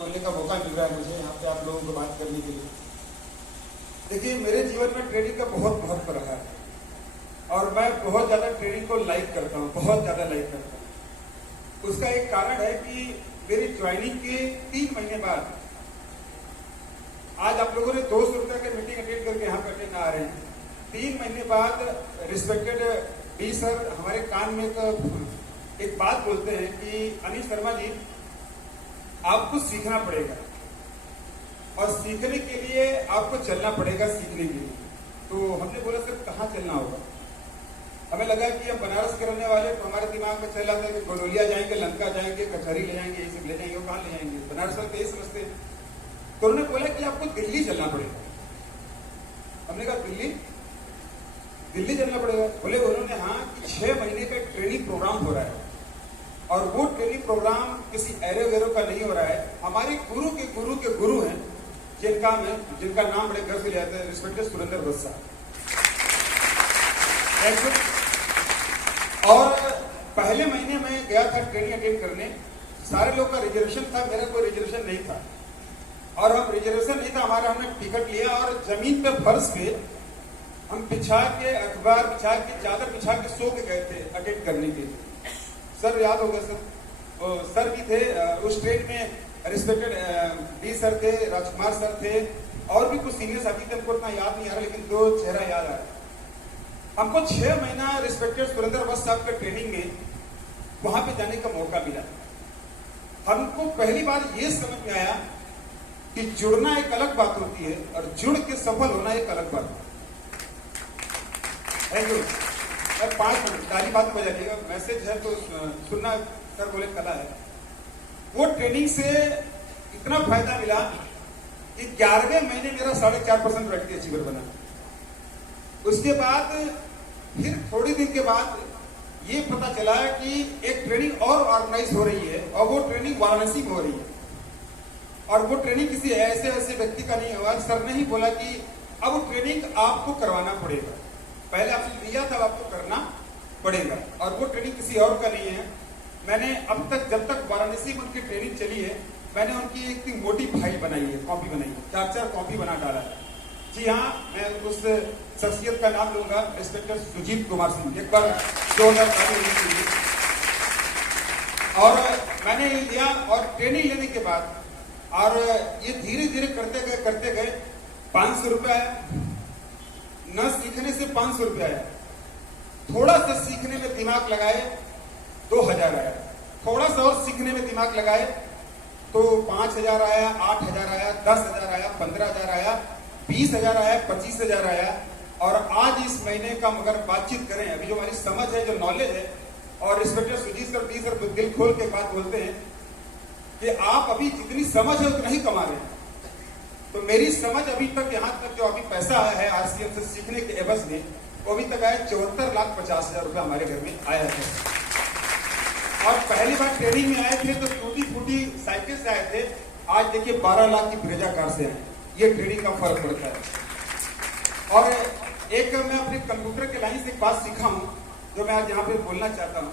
बोलने का मौका मिल रहा है मुझे यहाँ पे आप लोगों को बात करने के लिए। देखिए, मेरे जीवन में ट्रेनिंग का बहुत महत्व रहा है और मैं बहुत ज्यादा ट्रेनिंग को लाइक करता हूँ, बहुत ज्यादा लाइक करता हूँ। उसका एक कारण है कि मेरी ज्वाइनिंग के 3 महीने बाद आज आप लोगों ने 200 रुपये की मीटिंग अटेंड करके यहाँ पे अटेंड आ रहे हैं। 3 महीने बाद रिस्पेक्टेड डी सर हमारे कान में एक बात बोलते हैं कि अनिल शर्मा जी, आपको सीखना पड़ेगा और सीखने के लिए आपको चलना पड़ेगा सीखने के लिए। तो हमने बोला सर कहाँ चलना होगा? हमें लगा कि हम बनारस के रहने वाले, तो हमारे दिमाग में चला था कि गडोलिया जाएंगे, लंका जाएंगे, कचहरी ले जाएंगे, ये सब ले जाएंगे। वो कहाँ ले जाएंगे? बनारस वाले यही समझते हैं। तो उन्होंने बोला कि आपको दिल्ली चलना पड़ेगा। हमने कहा दिल्ली चलना पड़ेगा? बोले उन्होंने हाँ कि 6 महीने का ट्रेनिंग प्रोग्राम हो रहा है और वो ट्रेनिंग प्रोग्राम किसी एरो वेरो का नहीं हो रहा है। हमारे गुरु के गुरु के गुरु हैं जिनका नाम बड़े गर्व से लिया जाता है, रिस्पेक्टेड सुरेंद्र बस्सा। और पहले महीने में गया था ट्रेनिंग अटेंड करने। सारे लोग का रिजर्वेशन था, मेरा कोई रिजर्वेशन नहीं था और हम रिजर्वेशन नहीं था हमारा, हमने टिकट लिया और जमीन पे फर्श पे हम बिछा के अखबार बिछा के चादर बिछा के सो के गए थे अटेंड करने के लिए। सर याद होगा सर भी थे उस ट्रेन में, रिस्पेक्टेड डी सर थे, राजकुमार सर थे और भी कुछ सीनियर साथी थे। हमको इतना याद नहीं आ रहा लेकिन 2 चेहरा याद आ रहा। हमको 6 महीना रिस्पेक्टेड सुरेंद्र बस साहब के ट्रेनिंग में वहां पे जाने का मौका मिला। हमको पहली बार ये समझ में आया कि जुड़ना एक अलग बात होती है और जुड़ के सफल होना एक अलग बात है। Thank you sir. 5 मिनट ताली बात बजा दिएगा, मैसेज है तो सुनना। सर बोले कला है। वो ट्रेनिंग से इतना फायदा मिला कि 11वें महीने मेरा 4.5% ब्राइटली अचीवर बना। उसके बाद फिर थोड़ी दिन के बाद ये पता चला कि एक ट्रेनिंग और ऑर्गेनाइज हो रही है और वो ट्रेनिंग वाराणसी में हो रही है और वो ट्रेनिंग किसी ऐसे व्यक्ति का नहीं हुआ। सर ने ही बोला कि अब वो ट्रेनिंग आपको करवाना पड़ेगा। पहले आपने लिया था, आपको करना पड़ेगा और वो ट्रेनिंग किसी और का नहीं है। मैंने अब तक जब तक वाराणसी में उनकी ट्रेनिंग चली है, मैंने उनकी एक मोटी फाइल बनाई है, कॉपी बनाई है, 4 कॉपी बना डाला है। जी हाँ, मैं उस शख्सियत का नाम लूंगा, रिस्पेक्टेड सुजीत कुमार सिंह। एक बार 2000 और मैंने लिया और ट्रेनिंग लेने के बाद और ये धीरे धीरे करते गए 500 रुपये आया। न सीखने से 500 रुपये आया। थोड़ा सा सीखने में दिमाग लगाए 2000 आया। थोड़ा सा और सीखने में दिमाग लगाए तो 5000 आया, 8000 आया, 10000 आया, 15000 आया, 20000 आया, 25000 आया। और आज इस महीने का अगर बातचीत करें, अभी जो हमारी समझ है, जो नॉलेज है, और respected Sujeet sir, D sir दिल खोल के बात बोलते हैं कि आप अभी जितनी समझ है उतना ही कमा रहे हैं। तो मेरी समझ अभी तक यहाँ तक जो अभी पैसा आया है आरसीएम से सीखने के एवज में, वो अभी तक आया 74,50,000 रुपया हमारे घर में आया है। और पहली बार ट्रेनिंग में आए थे तो टूटी फूटी साइकिल से आए थे, आज देखिए 12 लाख की ब्रेजा कार से आए। ये ट्रेनिंग का फर्क पड़ता है। और एक मैं अपने कंप्यूटर के लाइन से एक बात सीखा हूँ जो मैं आज यहाँ पे बोलना चाहता हूँ।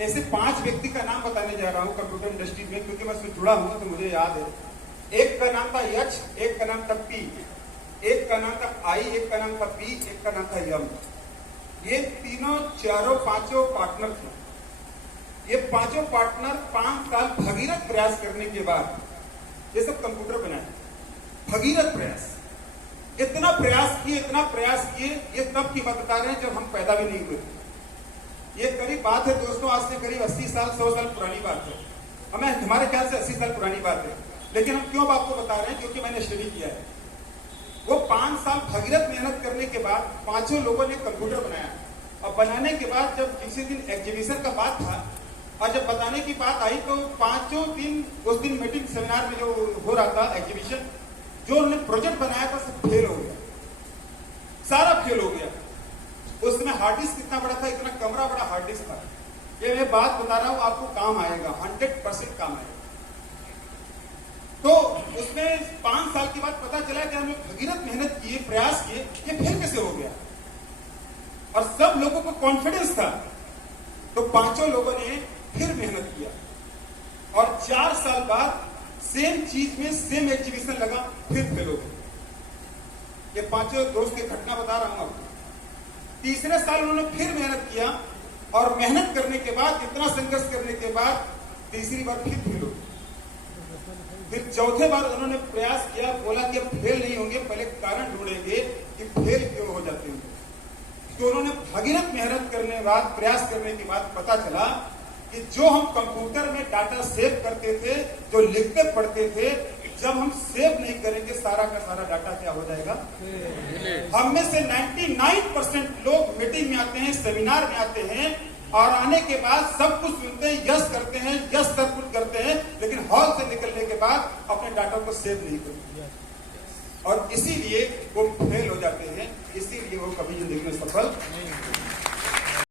ऐसे 5 व्यक्ति का नाम बताने जा रहा हूँ कंप्यूटर इंडस्ट्री में, क्योंकि मैं उससे जुड़ा हूँ तो मुझे याद है। एक का नाम था यक्ष, एक का नाम था पी, एक का नाम था आई, एक का नाम था पी, एक का नाम था यम। ये तीनों चारों 5 पार्टनर थे। ये 5 पार्टनर 5 साल भगीरथ प्रयास करने के बाद ये सब कंप्यूटर बनाए। भगीरथ प्रयास, इतना प्रयास किए, ये तब की बात बता रहे हैं जब हम पैदा भी नहीं हुए। ये करीब बात है दोस्तों, आज से करीब 80 साल 100 साल पुरानी बात है। हमारे ख्याल से 80 साल पुरानी बात है, लेकिन हम क्यों आपको बता रहे हैं? क्योंकि मैंने स्टडी किया है। वो 5 साल भगीरथ मेहनत करने के बाद 5 लोगों ने कंप्यूटर बनाया और बनाने के बाद जब किसी दिन एग्जीबिशन का बात था और जब बताने की बात आई तो 5 दिन उस दिन मीटिंग सेमिनार में जो हो रहा था एग्जीबिशन, जो उन्होंने प्रोजेक्ट बनाया था सब फेल हो गया, सारा फेल हो गया। उस समय हार्ड डिस्क कितना बड़ा था, इतना कमरा बड़ा हार्ड डिस्क था। ये मैं बात बता रहा हूं, आपको काम आएगा, 100% काम आएगा। तो उसमें 5 साल के बाद पता चला कि हमने भगीरथ मेहनत किए, प्रयास किए, ये फिर कैसे हो गया? और सब लोगों को कॉन्फिडेंस था तो 5 लोगों ने फिर मेहनत किया और 4 साल बाद सेम चीज में सेम एग्जीबिशन लगा, फिर फेल हो गए। ये पांचों दोस्त की घटना बता रहा हूं आपको। तीसरे साल उन्होंने फिर मेहनत किया और मेहनत करने के बाद, इतना संघर्ष करने के बाद तीसरी बार फिर फेल हो गए। फिर चौथे बार उन्होंने प्रयास किया, बोला कि अब फेल नहीं होंगे, पहले कारण ढूंढेंगे कि फेल क्यों हो जाते हैं। तो उन्होंने भगीरथ मेहनत करने के बाद, प्रयास करने के बाद पता चला कि जो हम कंप्यूटर में डाटा सेव करते थे, जो लिखते पढ़ते थे, जब हम सेव नहीं करेंगे सारा का सारा डाटा क्या हो जाएगा। हम में से 99% लोग मीटिंग में आते हैं, सेमिनार में आते हैं और आने के बाद सब कुछ सुनते हैं, यस करते हैं, यस सब कुछ करते हैं, लेकिन हॉल से निकलने के बाद अपने डाटा को सेव नहीं करते और इसीलिए वो फेल हो जाते हैं, इसीलिए वो कभी जिंदगी में सफल नहीं।